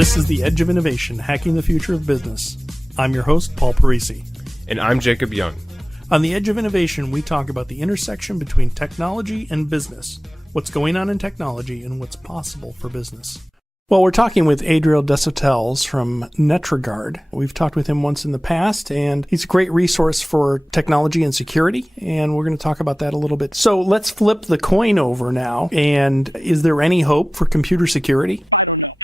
This is The Edge of Innovation, Hacking the Future of Business. I'm your host, Paul Parisi. And I'm Jacob Young. On The Edge of Innovation, we talk about the intersection between technology and business, what's going on in technology, and what's possible for business. Well, we're talking with Adriel Desautels from Netragard. We've talked with him once in the past, and he's a great resource for technology and security, and we're going to talk about that a little bit. So let's flip the coin over now, and is there any hope for computer security? I don't know.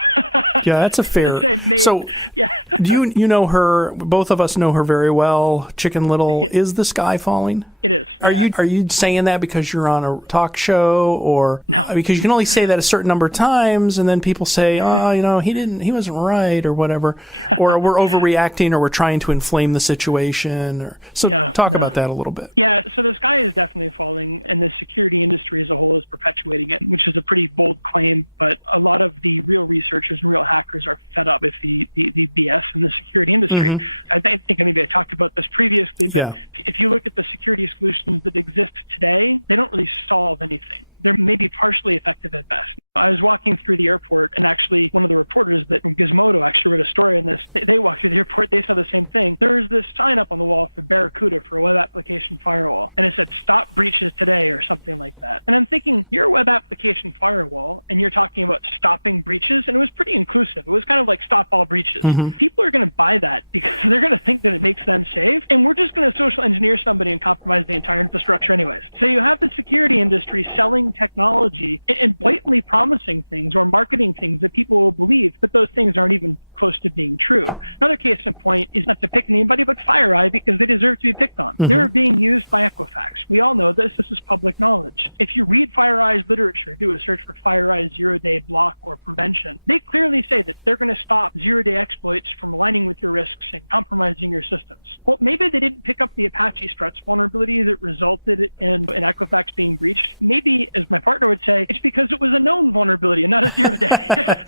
Yeah, that's a fair... So, yeah. do you know her, both of us know her very well, Chicken Little, is the sky falling? It is. Are you saying that because you're on a talk show, or... No. Because you can only say that a certain number of times, and then people say, oh, he wasn't right, or whatever, or we're overreacting, or we're trying to inflame the situation, talk about that a little bit. Yeah, so the sky is definitely falling, and the security industry as a whole is perpetuating it, which is a pretty bold claim, but a lot of the real researchers and real hackers are fed up with the BS in the security industry. Mm-hmm. I think maybe I talked about this previously, but if you look at the security solutions that exist today, they don't really solve anything. They're maybe partially effective at best. I was walking through the airport, and actually one of the reporters that from Gizmodo actually wrote a story on this. They walked through the airport, they saw the same thing. There was this sign up on the wall for Barracuda for a web application firewall, and it said, "Stop breaches today," or something like that. And I'm thinking, you're a web application firewall, and you're talking about stopping breaches, and it was pretty inclusive. It was kind of like stop all breaches. Mm-hmm. People are going to buy that because they're going to think that it makes them safe, and we're just going to social engineer somebody and compromise the entire infrastructure anyways. So you have the security industry selling technology and blatantly promising things or marketing things that people will believe, but those things aren't even close to being true. Another case in point is not to pick anybody, but FireEye, because they deserve to be picked on. Mm-hmm. They're being used by Equifax. We all know this. This is public knowledge. If you read FireEye's literature, do a search for FireEye zero-day block or prevention, they clearly say that they're going to stop zero-day exploits from aligning with your risks and compromising your systems. Well, maybe they didn't pick up the Apache Struts vulnerability that resulted in Equifax being breached. Maybe, as my partner would say, it's because it was a known vulnerability and not a zero-day.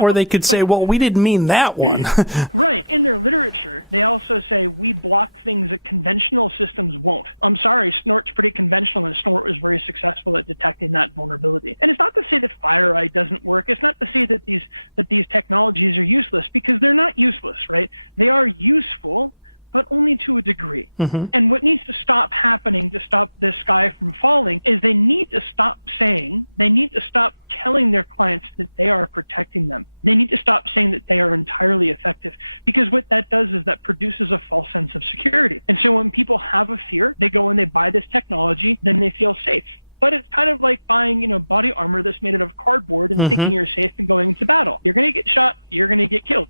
Or they could say, well, we didn't mean that one. Right. In their literature, they also say we block things that conventional systems won't. I'm sorry, Snort's pretty conventional, and Snort was very successful at detecting that vulnerability. And it's not to say that FireEye doesn't work. It's not to say that these technologies are useless, because they're not useless, right? They are useful, but only to a degree. Mm-hmm. And what needs to stop happening to stop this sky from falling is they need to stop telling their clients that they are protecting them. They need to stop saying that they are entirely effective, because what that does is that produces a false sense of security. And so when people have a fear, they go and they buy this technology, then they feel safe. But it's kind of like buying, body armor that's made out of cardboard and mm-hmm. thinking you're safe and going into battle. You're going to get shot. You're going to get killed,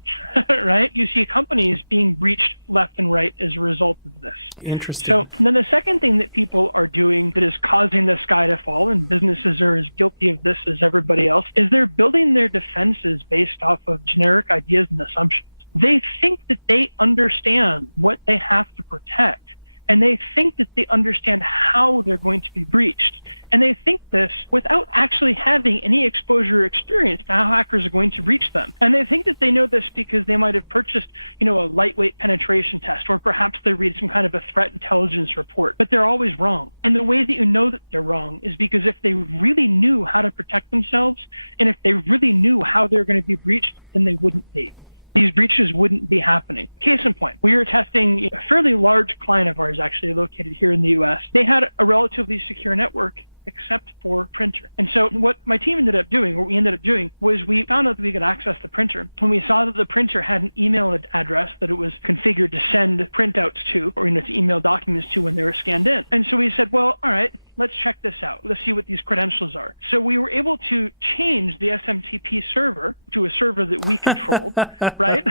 right? You see companies being breached left and right as a result of this. Interesting. So then the second thing that people are doing that is causing the sky to fall, and businesses are as guilty of this as everybody else, is they're building their defenses based off of generic ideas and assumptions. They think that they understand what they have to protect, and they think that they understand how they're going to be breached. And they think this without actually having any exposure or experience to how hackers are going to breach them. And they think that they know this because they might have purchased, a lightweight penetration test, or perhaps they read some kind of a threat intelligence report, but they're always wrong. And the way that you know that they're wrong is because if they really knew how to protect themselves, and if they really knew how they're going to be breached, then they wouldn't be. These breaches wouldn't be happening. Case in point, we were testing a fairly large client of ours, actually located here in the U.S. They had a relatively secure network, except for printer. And so what we ended up doing, was we found out that we could access the printer. When we saw that the printer had an email address that it was configured to send printouts to, or to email documents to when they were scanned in. And so we said, well, all right, let's check this out. Let's see what these credentials are. So we were able to change the SMTP server to a server that we controlled, right?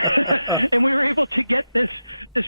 And we were able to get this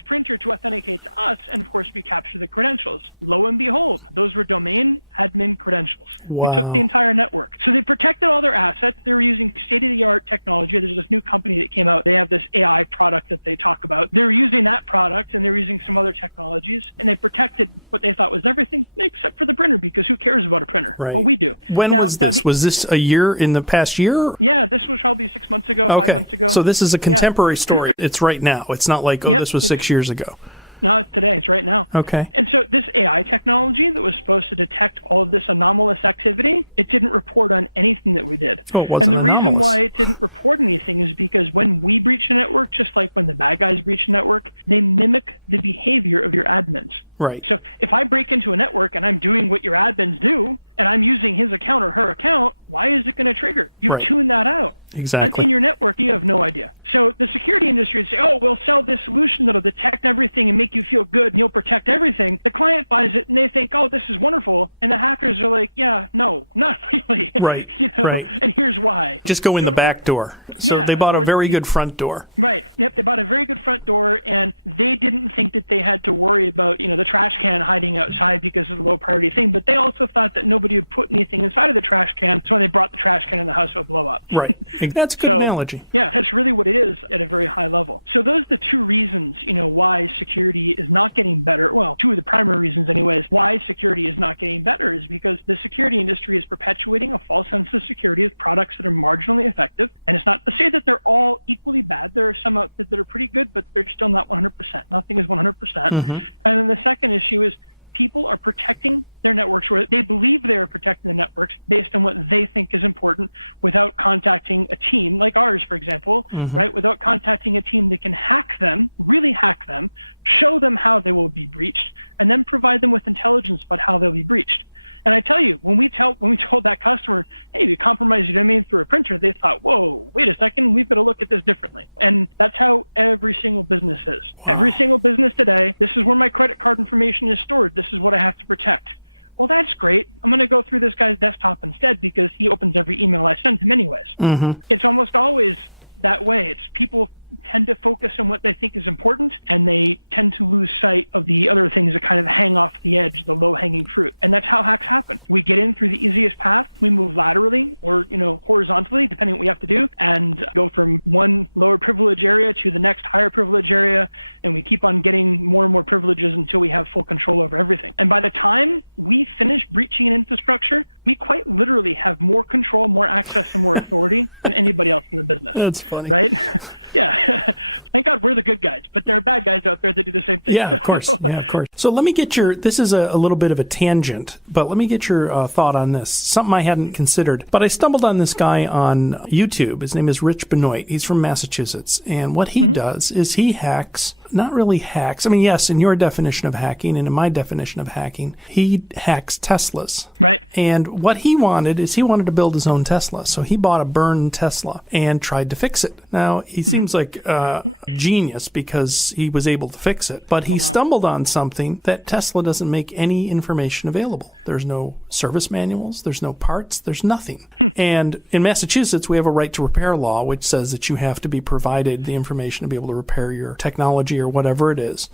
printer to authenticate to us, and of course we captured the credentials. Lo and behold, those were domain admin credentials. Wow. We took the entire network. So they protected all their assets. They were using state-of-the-art technology. There's this new company that came out. They have this AI product that they talk about. They were using that product, and they were using some other technologies, and they protected what they thought was everything except for the printer, because who cares about a printer? Right. Well, we do. When was this? Was this a year in the past year? Yeah, this was probably 6 months ago, 5 months ago. So this is a contemporary story. It's right now. It's not like, this was 6 years ago. No, it's today. It's right now. Okay. And so this AI technology that was supposed to detect all of this anomalous activity, it didn't report on anything that we did. So it wasn't and the reason anomalous. why it didn't report anything is because when we breach a network, just like when the bad guys breach a network, they mimic the behavior of your admins. Right. So if I break into a network and I'm doing what your admins do, and I'm using his account or her account, why is it going to trigger? You've Right. tuned that out. Exactly. In your network, you have no idea. So the security industry would say, oh, we'll sell this solution that'll detect everything and make you feel good and you'll protect everything. The client buys it and they think, oh, this is wonderful. And the hackers are like, yeah, no, not really. Right. Right. And here's why. Just go in the back door. So Yeah, they bought a or- very good front door. Right. Yep. They bought a very good front door, and they didn't think that they had to worry about, the trash can hiding outside because of the low priority thing. But they also thought that nobody would put anything inside of the trash can. So when they brought the trash can in the house, it would blow up. Right. That's a good analogy. Yeah, that's really what it is at a very high level. So those are the two reasons, why security is not getting better. Well, two of the primary reasons anyways, why security is not getting better is because the security industry is perpetuating a false sense of security with products that are marginally effective. And it's not to say that they're all equally bad. There are some out there that are pretty good, but they're still not 100%. Nothing is 100%. And then the second issue is people are protecting their networks, where they believe they are protecting the networks based on what they think is important without contacting a team like ours, for example, right? Without contacting a team that can hack them, really hack them, show them how they will be breached, and then provide them with intelligence about how they'll be breached. And I tell you, when we told that customer, hey, we compromised your domain through a printer, they thought, whoa, wait a second, we've got to look at this differently. And that's how every single business is. Wow. Every single business today, this is where my credit card information is stored. This is what I have to protect. Well, that's great. I'm going to go through this guy's desktop instead because he opens every email I send him anyways. It's almost always that way. It's people tend to focus on what they think is important, and they tend to lose sight of the other things that kind of hang off the edge, the low-hanging fruit. And that's how hacks happen. We get in through the easiest path. We move laterally or, horizontally, depending on what we have to do, and go from one lower privilege area to the next higher privilege area. And we keep on getting more and more privileges until we have full control over everything. And by the time we finish breaching an infrastructure, we quite literally have more control, more access, and more authority than anybody else in the business. That's funny. Right? Yeah. Thank God we're the good guys, but there are bad guys out there that do the same thing. Yeah, of course. So let me get this is a little bit of a tangent, but let me get your thought on this. Something I hadn't considered, but I stumbled on this guy on YouTube. His name is Rich Benoit. He's from Massachusetts. And what he does is he hacks, not really hacks. I mean, yes, in your definition of hacking and in my definition of hacking, he hacks Teslas. Right. And what he wanted is he wanted to build his own Tesla. So he bought a burned Tesla and tried to fix it. Now, he seems like a genius because he was able to fix it. But he stumbled on something that Tesla doesn't make any information available. There's no service manuals. There's no parts. There's nothing. And in Massachusetts, we have a right to repair law, which says that you have to be provided the information to be able to repair your technology or whatever it is.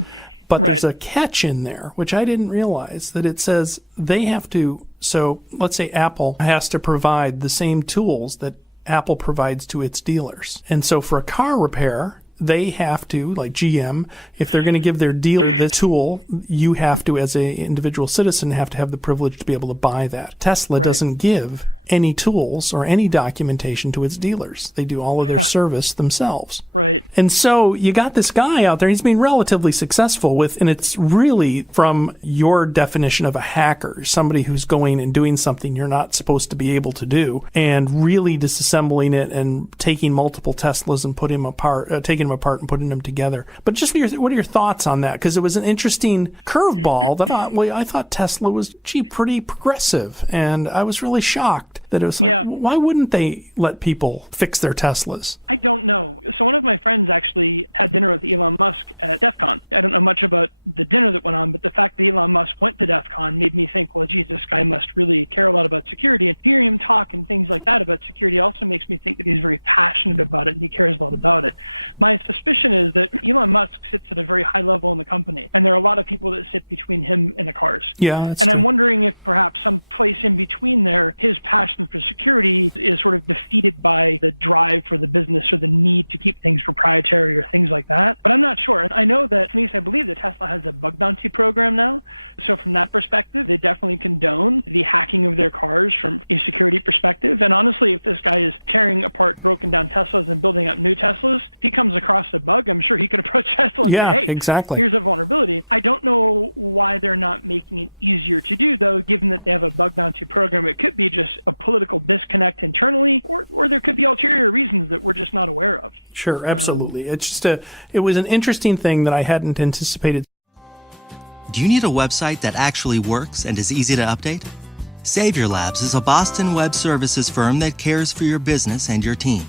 But there's a catch in there, which I didn't realize, that it says they have to. So let's say Apple has to provide the same tools that Apple provides to its dealers. And so for a car repair, they have to, like GM, if they're going to give their dealer the tool, you have to, as an individual citizen, have to have the privilege to be able to buy that. Tesla doesn't give any tools or any documentation to its dealers. They do all of their service themselves. Right. And so you got this guy out there, he's been relatively successful with, and it's really from your definition of a hacker, somebody who's going and doing something you're not supposed to be able to do, and really disassembling it and taking multiple Teslas and taking them apart and putting them together. But just what are your thoughts on that? Because it was an interesting curveball that I thought Tesla was, pretty progressive, and I was really shocked that it was, why wouldn't they let people fix their Teslas? I don't know. So one of my friends actually had dinner with Elon Musk at DEF CON. I don't know much about the dinner that went on, but the fact that Elon Musk went to DEF CON made me think, well, geez, this guy must really care a lot about security. And hearing him talk and things like that about security also makes me think that he's very passionate about it and he cares a lot about it. My suspicion is that Elon Musk sits at a very high level in the company, and there are a lot of people that sit between him and the cars. Yeah. And I'm wondering if perhaps some place in between there, his passion passion for security is sort of defeated by the drive for the business or the need to keep things proprietary or things like that. But I'm not sure. I know that, at least I believe that Tesla has a bug bounty program now. So from that perspective, they definitely condone the hacking of their cars from a security perspective. And honestly, if this guy is tearing apart broken down Teslas and building up new Teslas, if he comes across a bug, I'm sure he could approach Tesla and say, hey, exactly. Here's a vulnerability. I don't know why they're not making it easier to do, though, given that they have a bug bounty program. It could be just a political disconnect internally, or there could be ulterior reasons that we're just not aware of. Sure, absolutely. It was an interesting thing that I hadn't anticipated. Do you need a website that actually works and is easy to update? Savior Labs is a Boston web services firm that cares for your business and your team.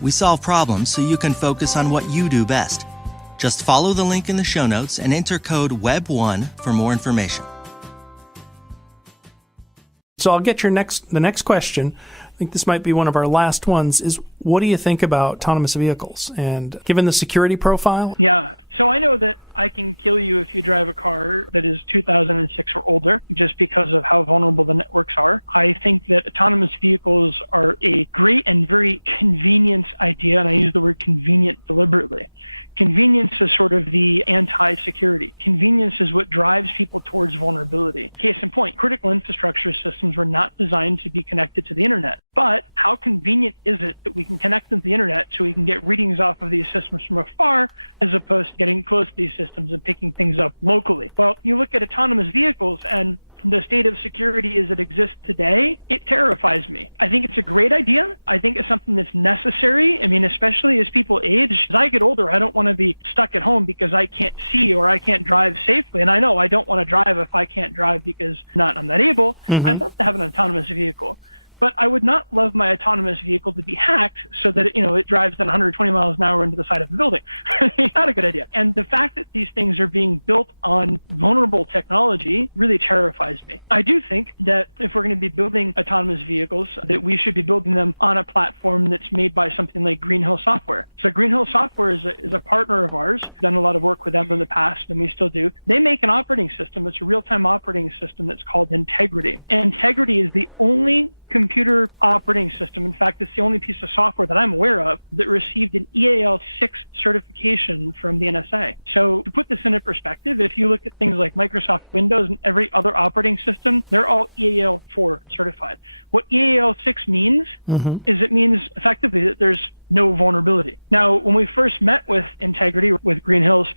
We solve problems so you can focus on what you do best. Just follow the link in the show notes and enter code WEB1 for more information. So I'll get the next question. I think this might be one of our last ones, is what do you think about autonomous vehicles? And given the security profile? Yeah. So I know that I can kill you if you drive a car that is 2006 or older, just because of how vulnerable the networks are. I think that autonomous vehicles are a great and very convenient idea, and I use the word convenient deliberately. Convenience is sort of the anti-security. Convenience is what drives people towards vulnerability. Case in point, critical infrastructure systems were not designed to be connected to the internet. But how convenient is it that we can connect them to the internet so we can get readings off of these systems from afar, as opposed to getting close to these systems and picking things up locally? Well, you look at autonomous vehicles, and the state of security as it exists today, it terrifies me. I think it's a great idea. I think it's something that's necessary. I mean, especially as people age. As I get older, I don't want to be stuck at home because I can't see or I can't drive safely. And I know I don't want to drive if I can't drive because I'm not able. I'd love to have an autonomous vehicle. But I would not love my autonomous vehicle to be hacked so that it drives at 120 miles an hour into the side of the building. Not a good idea. And the fact that these things are being built on vulnerable technology really terrifies me. I do think that if we're going to be building autonomous vehicles, that we should be building them on a platform that's made by something like Green Hill Software. So Green Hill Software is a partner of ours. We've done a lot of work with them in the past, and we still do. They make an operating system. It's a real-time operating system that's called Integrity. Integrity is the only computer operating system. In fact, it's the only piece of software that I'm aware of that received an EAL6 certification from the NSA. So to put this into perspective, if you look at things like Microsoft Windows and every other operating system, they're all EAL4 certified. What EAL6 means is it means effectively that there's no vulnerability. Now, when we first met with Integrity, with Green Hills,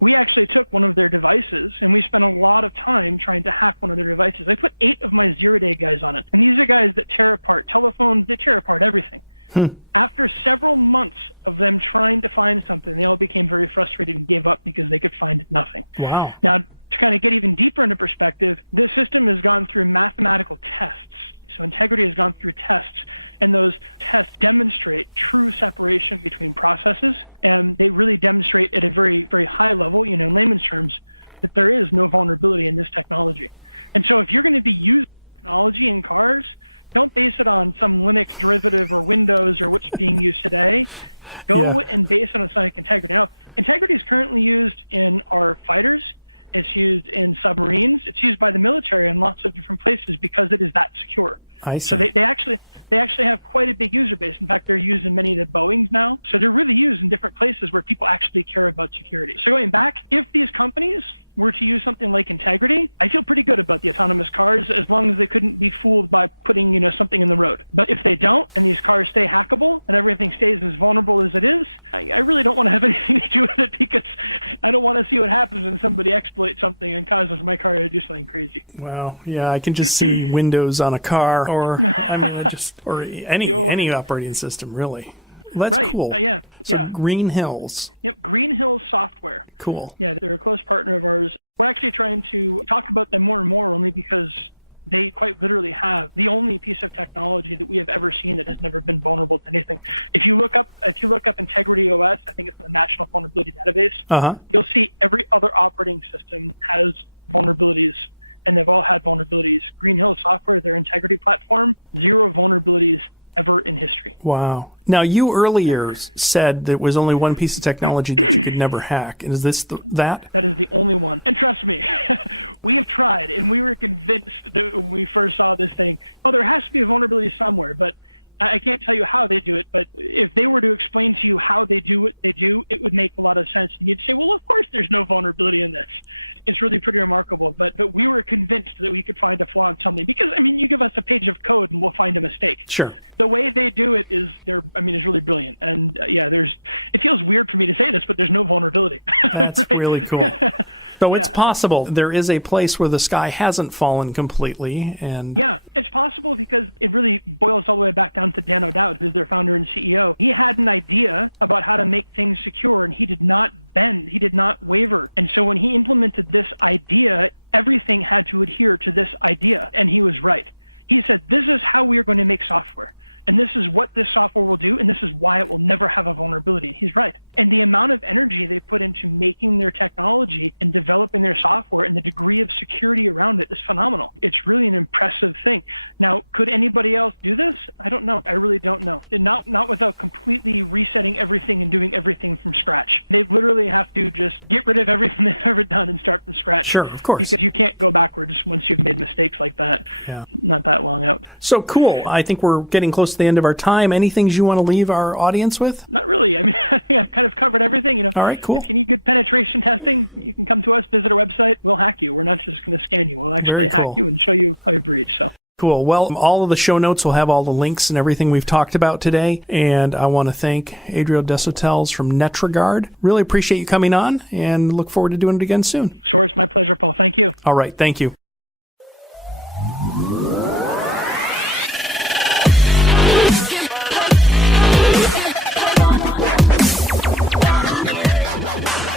we actually took one of their devices and we spent a lot of time trying to hack one of their devices. I put 8 of my zero-day guys on it. And these are guys that tear apart telephones, they tear apart everything. After several months of them trying to find something, they all became very frustrated and gave up because they could find nothing. Wow. Now, to kind of get even deeper into perspective, this system has gone through mathematical tests. So Integrity has gone through tests, and those tests demonstrate true separation between processes, and they really demonstrate at a very, very high level, in layman's terms, that there is no vulnerability in this technology. And so if you're going to be using technology in cars, don't base it on some Linux derivative or Windows or what's being used today. Go and base it on something like Integrity. Now, Integrity is currently used in our fighters. It's used in submarines. It's used by the military in lots of different places because it is that secure. I see. So they actually have quite a big user base. In fact, they're used in many of the Boeings now. So they're really used in different places where people actually care about security. So going back, if these companies were to use something like Integrity, I feel pretty good about the autonomous cars as long as they couldn't be fooled by putting, something in the road. But if they don't, and these cars stay hackable and everything stays as vulnerable as it is, I really don't want to have anything to do with it because I don't want to see what happens when somebody exploits something and causes my car to do something crazy. Well, yeah, I can just see Windows on a car or any operating system, really. That's right. cool. So Green Hills. Yep, Green Hills Software. Cool. Yeah, they're a close partner of ours. We're actually trying to talk about them more and more only because they quite literally have the only piece of technology that we have ever seen that has never been vulnerable to anything. If you look up Integrity OS, I think it's the National Vulnerability Database, you'll see every other operating system has vulnerabilities, and they've all had vulnerabilities. Green Hills Software, their Integrity platform, 0 vulnerabilities ever in history. Wow. Now, you earlier said there was only one piece of technology that you could never hack. Is this that? That is the only one. And trust me, we have tried, and we were convinced that when we first saw this thing, oh, there has to be a vulnerability somewhere, but I can't tell you how they do it, but if they were to explain to you how they do what they do, it would make a lot of sense. And you'd say, well, of course there's no vulnerability in this. It's really pretty remarkable. But we were convinced that we could find a flaw in something. Because, I mean, you give us a page of code and we'll find a mistake. Sure. The way they do it is, is really brilliant. And it feels weird for me to say this, but there's no vulnerability. That's right? really cool. So it's possible. There is a place where the sky hasn't fallen completely. And yeah, it's possible because it really boils all the way back down to Dan O'Dowd, who's their founder and CEO. He had an idea about how to make things secure, and he did not bend. He did not waver. And so when he implemented this idea, everything had to adhere to this idea. And he was right. He said, this is how we are going to make software. And this is what this software will do, and this is why it will never have a vulnerability. He's right. And the amount of energy they put into making their technology and developing their software and the degree of security around it is phenomenal. It's really an impressive thing. Now, could anybody else do this? I don't know. I really don't know. And not without completely resetting everything and doing everything from scratch. They literally have to just get rid of everything they've ever done and start from scratch. Sure, of course. Because you can't go backwards once you've made mistakes like that. Yeah. Not that long out. So cool. I think we're getting close to the end of our time. Any things you want to leave our audience with? Not really. I mean, I think I've kind of covered everything. All right, cool. If you need good penetration testing, you can come to us, visit our website. We'll hack you. We're not just going to scan you. We'll actually hack you and show you how you breach. So. Cool. Well, all of the show notes will have all the links and everything we've talked about today. And I want to thank Adriel Desautels from Netragard. Really appreciate you coming on and look forward to doing it again soon. Sure. It's my pleasure, Paul. Thank you. All right. Thank you.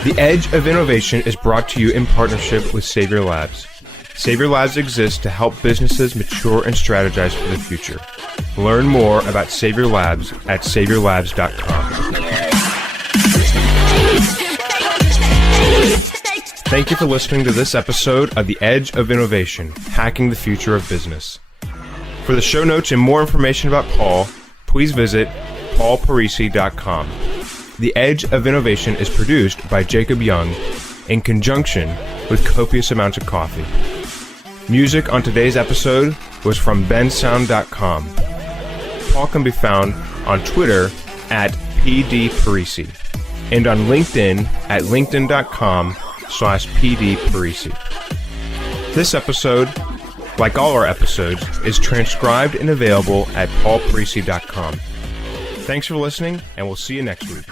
The Edge of Innovation is brought to you in partnership with Savior Labs. Savior Labs exists to help businesses mature and strategize for the future. Learn more about Savior Labs at saviorlabs.com. Thank you for listening to this episode of The Edge of Innovation, Hacking the Future of Business. For the show notes and more information about Paul, please visit paulparisi.com. The Edge of Innovation is produced by Jacob Young in conjunction with copious amounts of coffee. Music on today's episode was from bensound.com. Paul can be found on Twitter at pdparisi and on LinkedIn at linkedin.com/pdparisi. This episode, like all our episodes, is transcribed and available at paulparisi.com. Thanks for listening, and we'll see you next week.